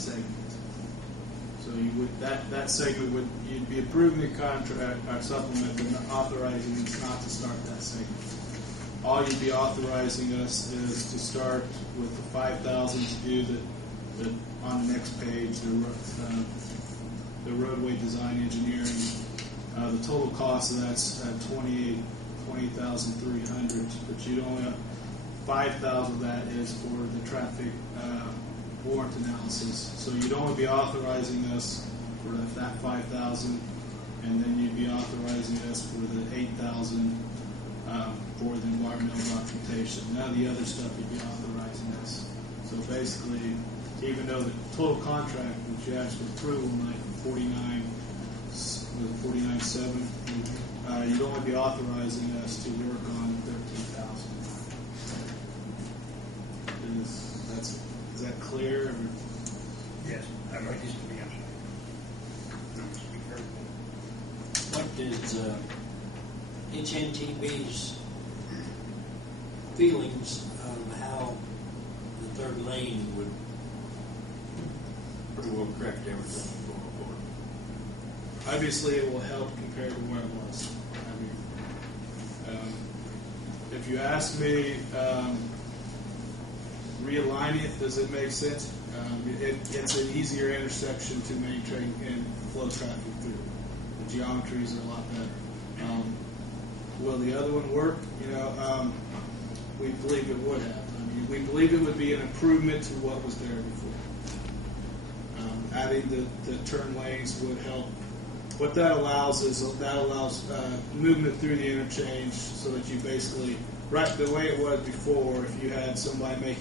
segment. So you would that segment would you'd be approving the contract or supplement, but not authorizing us not to start that segment. All you'd be authorizing us is to start with the 5,000 to do the on the next page the roadway design engineering. The total cost of that's $28,300, but you'd only have 5,000 of that is for the traffic warrant analysis. So you'd only be authorizing us for that 5,000, and then you'd be authorizing us for the 8,000 for the environmental documentation. None of the other stuff you'd be authorizing us. So basically, even though the total contract, which you asked for approval, like 49.7, you'd only be authorizing us to work on 13,000. Is that clear? Yes, I'd like this to be answered. What is HNTB's feelings of how the third lane would pretty well correct everything going forward? Obviously, it will help compared to where it was. I mean, if you ask me, realign it, does it make sense? It's an easier intersection to maintain and flow traffic through. The geometries are a lot better. Will the other one work? We believe it would have. I mean, we believe it would be an improvement to what was there before. Adding the turn lanes would help. What that allows is movement through the interchange, so that you basically, right the way it was before, if you had somebody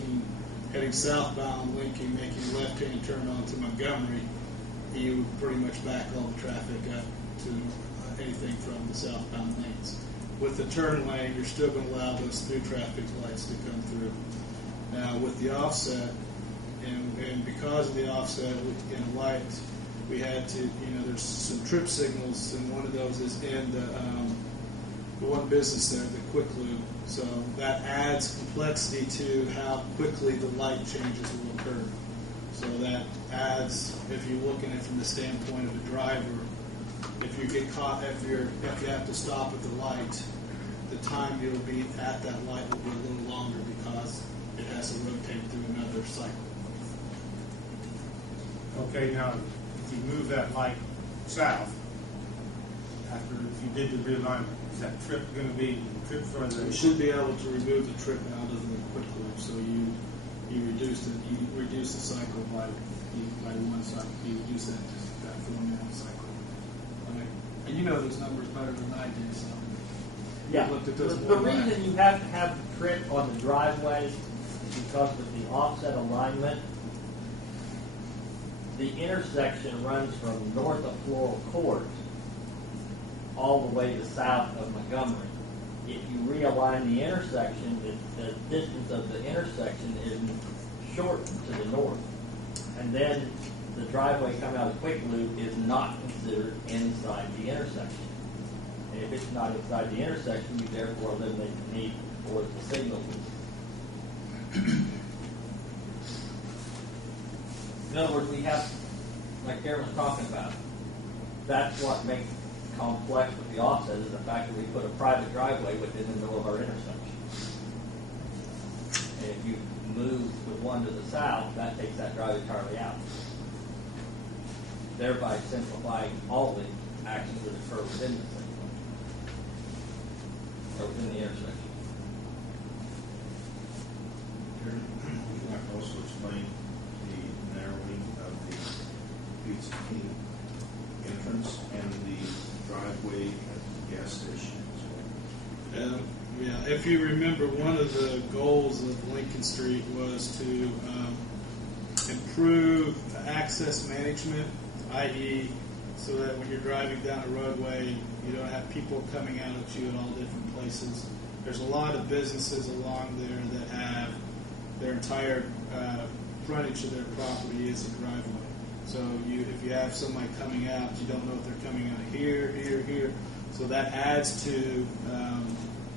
heading southbound Lincoln, making a left-hand turn onto Montgomery, you would pretty much back all the traffic up to anything from the southbound lanes. With the turn lane, you're still going to allow those through traffic lights to come through. Now, with the offset, and because of the offset in light, we had to, there's some trip signals, and one of those is in the one business there, the quick loop. So that adds complexity to how quickly the light changes will occur. So that adds, if you're looking at it from the standpoint of a driver, if you get caught, if you have to stop at the light, the time you'll be at that light will be a little longer because it has to rotate through another cycle. Okay, now if you move that light south, after if you did the realignment, is that trip going to be further? You should be able to remove the trip out of the quick loop, so you reduce the cycle by one cycle. You reduce that 4-minute cycle. And you know those numbers better than I do. So yeah. Looked at those the reason you have to have the trip on the driveway is because with the offset alignment, the intersection runs from north of Floral Court all the way to south of Montgomery. If you realign the intersection, the distance of the intersection is shortened to the north. And then the driveway coming out of the quick loop is not considered inside the intersection. And if it's not inside the intersection, you therefore eliminate the need for the signal. In other words, we have, like Karen was talking about, that's what makes it complex with the offset is the fact that we put a private driveway within the middle of our intersection. And if you move the one to the south, that takes that driveway entirely out, thereby simplifying all the actions that occur within the signal, or within the intersection. Would you like to also explain the narrowing of the Pizza King entrance and the driveway at the gas station as well? Yeah, if you remember, one of the goals of Lincoln Street was to improve access management, i.e., so that when you're driving down a roadway, you don't have people coming out at you at all different places. There's a lot of businesses along there that have their entire frontage of their property is a driveway. So if you have somebody coming out, you don't know if they're coming out here, here, here. So that adds to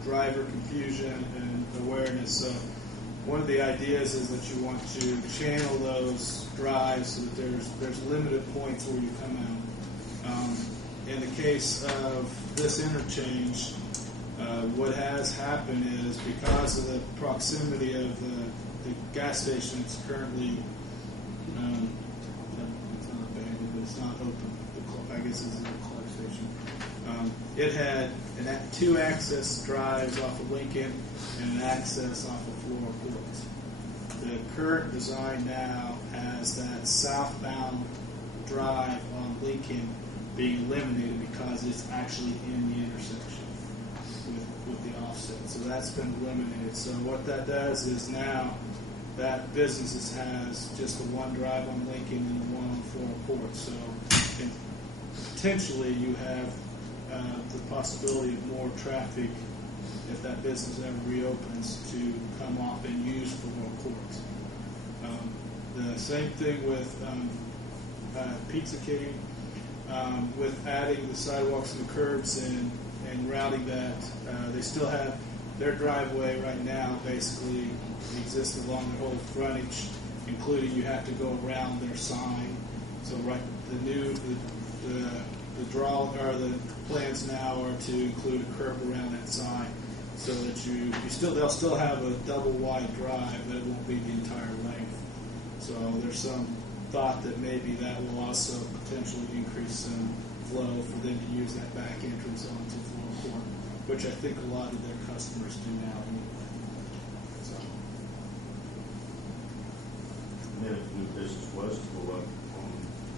driver confusion and awareness. So one of the ideas is that you want to channel those drives so that there's limited points where you come out. In the case of this interchange, what has happened is because of the proximity of the gas station, it's currently it's not abandoned, but it's not open. I guess it's a Clark station. It had two access drives off of Lincoln and an access off of Floral Courts. The current design now has that southbound drive on Lincoln being eliminated because it's actually in the intersection with the offset. So that's been eliminated. So what that does is now that businesses has just the one drive on Lincoln and the one on Floral Courts. So potentially you have the possibility of more traffic if that business ever reopens to come off and use Floral Courts. The same thing with Pizza King, with adding the sidewalks and the curbs and routing that. They still have their driveway right now basically exists along the whole frontage, including you have to go around their sign. So the plans now are to include a curb around that sign, so that they'll still have a double wide drive, but it won't be the entire length. So there's some thought that maybe that will also potentially increase some flow for them to use that back entrance onto Floral Court, which I think a lot of their customers do now anyway. So. And then if new business was to go up on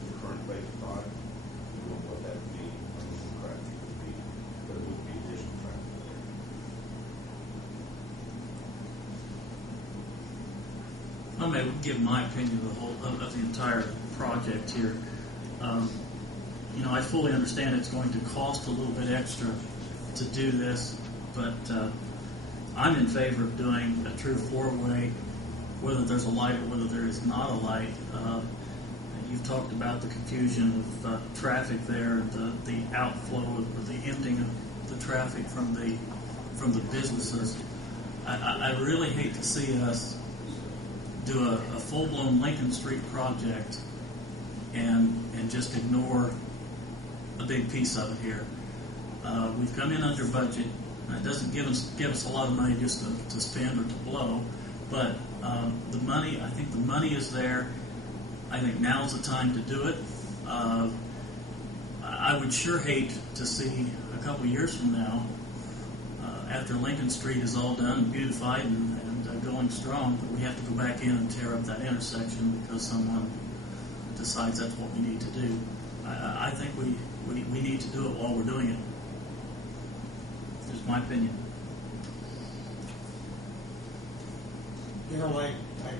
the current vacant lot, we don't know what that would be, how much the traffic would be, but it would be additional traffic there. I may give my opinion of the entire project here. I fully understand it's going to cost a little bit extra to do this, but I'm in favor of doing a true four-way, whether there's a light or whether there is not a light. You've talked about the confusion of traffic there, the outflow or the emptying of the traffic from the businesses. I really hate to see us do a full-blown Lincoln Street project and just ignore a big piece of it here. We've come in under budget. It doesn't give us a lot of money just to spend or to blow, but the money, I think the money is there. I think now is the time to do it. I would sure hate to see a couple years from now, after Lincoln Street is all done and beautified and going strong, that we have to go back in and tear up that intersection because someone decides that's what we need to do. I think we need to do it while we're doing it. Just my opinion. I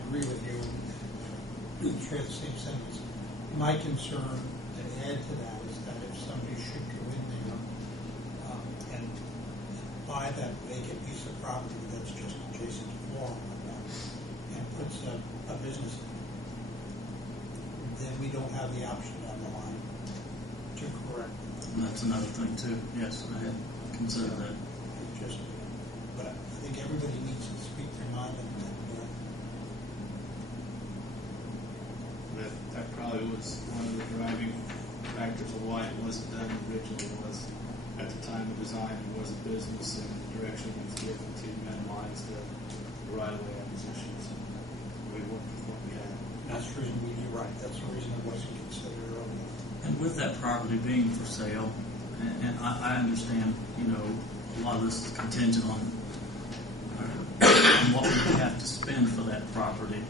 agree with you. Do share the same sentiments. My concern to add to that is that if somebody should go in there and buy that vacant piece of property that's just adjacent to Floral and puts a business in, then we don't have the option down the line to correct it. And that's another thing too. Yes, I had considered that. But I think everybody needs to speak their mind and That probably was one of the driving factors of why it wasn't done originally. Was at the time of design it was a business and the direction was given to minimize the right-of-way acquisitions. We worked with what we had. that's the reason you're right. That's the reason it wasn't considered earlier. And with that property being for sale, and I understand, a lot of this is contingent on what we have to spend for that property.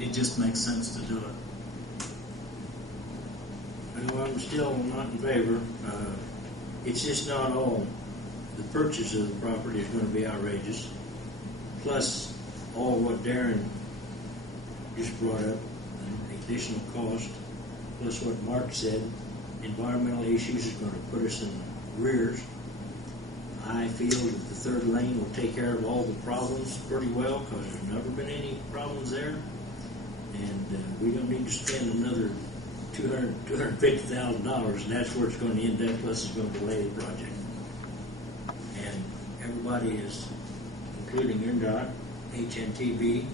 It just makes sense to do it. Well, I'm still not in favor. It's just not all. The purchase of the property is going to be outrageous. Plus, all what Darren just brought up, an additional cost. Plus what Mark said, environmental issues is going to put us in rears. I feel that the third lane will take care of all the problems pretty well because there's never been any problems there. And we don't need to spend another $250,000, and that's where it's going to end up, plus it's going to delay the project. And everybody is including NDOT, HNTB,